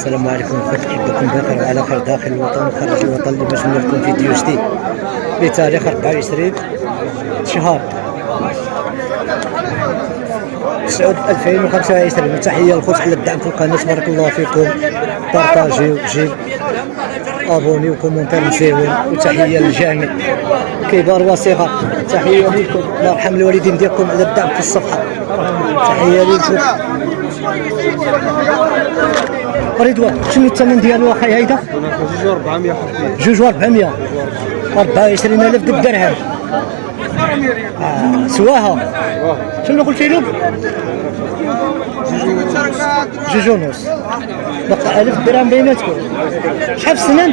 السلام عليكم، نحبكم بخير وعلى خير داخل الوطن وخارج الوطن. اللي باش نلفكم فيديو جديد بتاريخ 24 شهر 9/2025. وتحيه للخوت على الدعم في القناه، بارك الله فيكم. بارطاجيو جيم ابوني وكومونتير مزيون. وتحيه للجميع كبار وصغار، تحيه لكم. الله يرحم الوالدين ديالكم على الدعم في الصفحه. تحيه لكم. رضوان شنو الثمن ديالو اخي هيدا؟ 2 400 2 400 24,000 درهم. سواها شنو قلتي له؟ 2.5 بقى 1000 درهم بيناتكم. شحال في السنان؟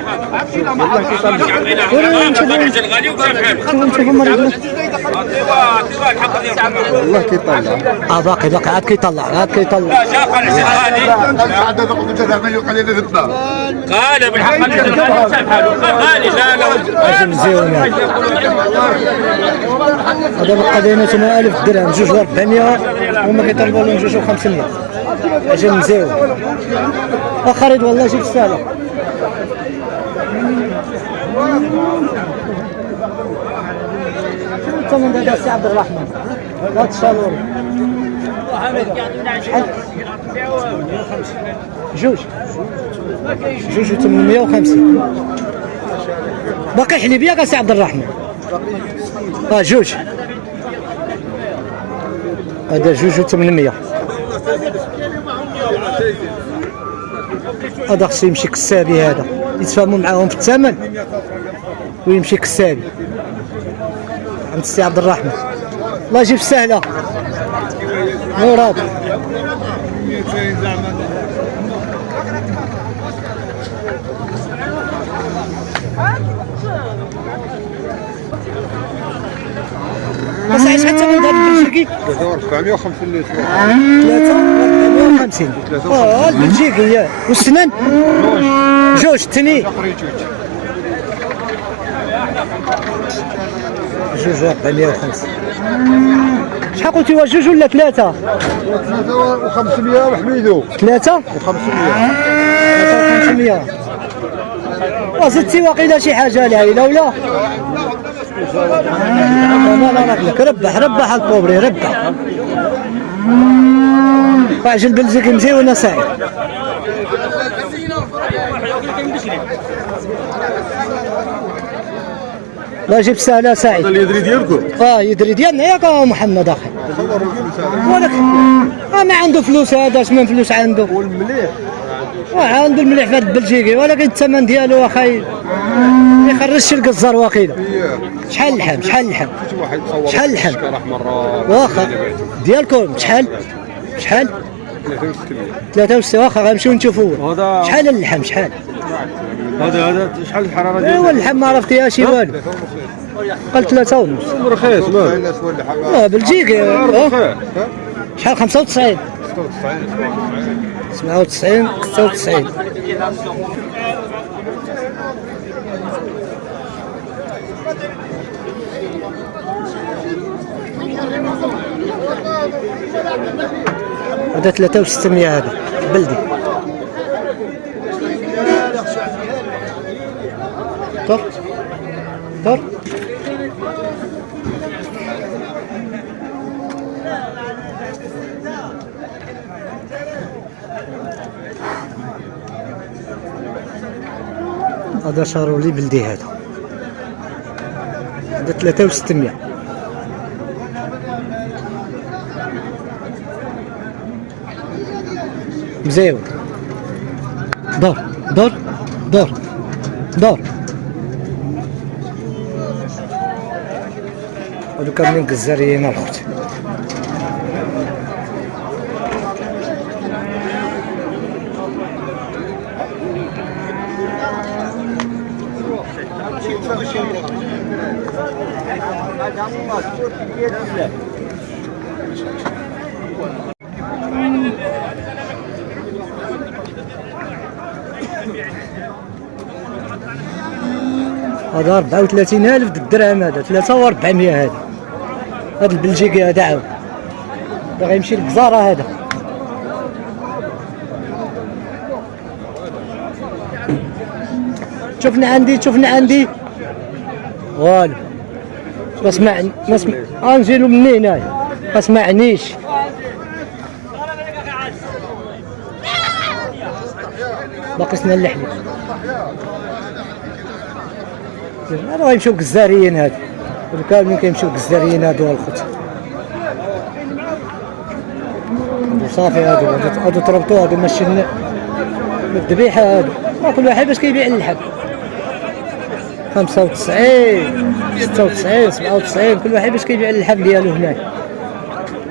نشوفوا مريض والله كيطلع. باقي عاد كيطلع قال بالحق غالي لا مزيون. هذا بقى بيناتهم 1000 درهم. 2 400 هما كيطلبوا لهم 2 500. اجل مزيون. اخرج والله جبت سهله. شنو الثمن هذا السي عبد الرحمن؟ لا تشالوري شحال؟ 2 باقي حليب ياك السي عبد الرحمن؟ 2 هذا 2 هذا خصو يمشي كسابي، هذا يتفاهموا معاهم في الثمن ويمشي كسابي عند السي عبد الرحمن. الله يجيب سهله مراد. شحال الثمن هذا البلجيكي؟ 450 لتر. 450. البلجيكي. والسنان؟ 2 الثاني 2 450. شحال قلتي؟ واش 2 ولا 3؟ 3 و500 وحميدو. 3 و500. 500. زدتي واقيلا شي حاجه العائله ولا؟ لا لك ربح الكوبري ربح. عجل بلجيكي مزيون سعيد. لا جيب سهله سعيد. هذا اليدري ديالكم؟ يدري ديالنا ياك محمد اخي. ولك ما عنده فلوس، هذا اش من فلوس عنده؟ والمليح عنده المليح في هذا البلجيكي، ولكن الثمن ديالو اخي ما يخرجش القزار واقيلا. شحال اللحم؟ شحال اللحم؟ واخا ديالكم شحال؟ 63. واخا غنمشيو نشوفوه. شحال اللحم؟ شحال؟ هذا شحال الحراره ديالو؟ ايوا اللحم ما عرفتيهاش والو. قال 3.5. رخيص بلجيكي. شحال؟ 95. 97 96. هذا 3600. هذا بلدي. طر هذا شارولي بلدي. هذا 3600. مزيون. دار هادو كاملين جزاريين الخوت. هذا 34,000 درهم. هذا 3,400. هذا البلجيكي هذا عاود غيمشي للجزارة. هذا شوفنا عندي والو. ما اسمع انجيلو منين هاي ما سمعنيش. باقيسنا اللحم راه يمشيو الجزاريين هادو كاملين كيمشيو الجزاريين هادو الخوت. صافي هادو تربطوا هادو ماشي الذبيحه هادو كل واحد باش كيبيع اللحم 95 96 97 كل واحد باش كيبيع اللحم ديالو هنايا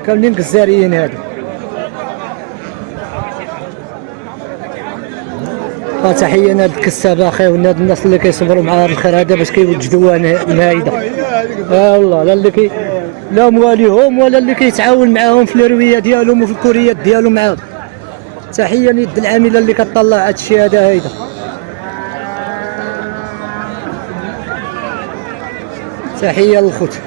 كاملين جزاريين هادو. تحيه لهاد الكسابه اخي ولاد الناس اللي كيصبروا مع هذا الخير هذا باش كيوجدوا المائده. والله لا اللي لا مواليهم ولا اللي كيتعاون معاهم في الرويه ديالهم وفي الكوريات ديالهم معاهم. تحيه ليد العامله اللي كطلع هذا الشيء هذا تحيه للخوت.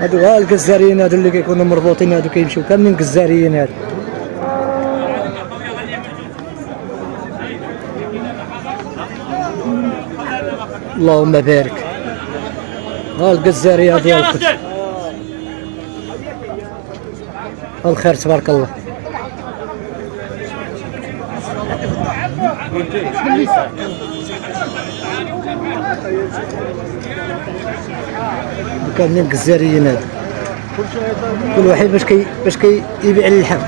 هادو ها الجزاريين هادو اللي كيكونوا مربوطين هادو كيمشيو كاملين جزاريين هادو. اللهم بارك. ها الجزاري هادو الخوت الخير تبارك الله. كاملين جزاريين هادو كل واحد باش كيبيع اللحم.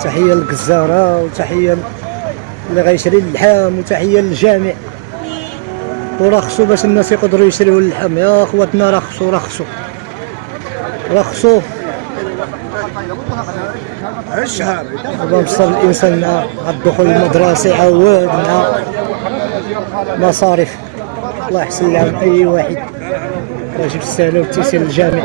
تحيه للجزاره وتحيه اللي غيشري اللحم وتحيه للجامع ورخصوا باش الناس يقدروا يشريوا اللحم يا اخواتنا. رخصوا دابا مصر الانسان مع الدخول المدرسي عواد مع مصاريف الله يحسن لهم اي واحد واجب السهله والتيسير للجامع.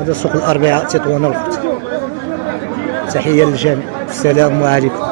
هذا سوق الاربعاء تطوان الخط. تحيه للجامع السلام عليكم.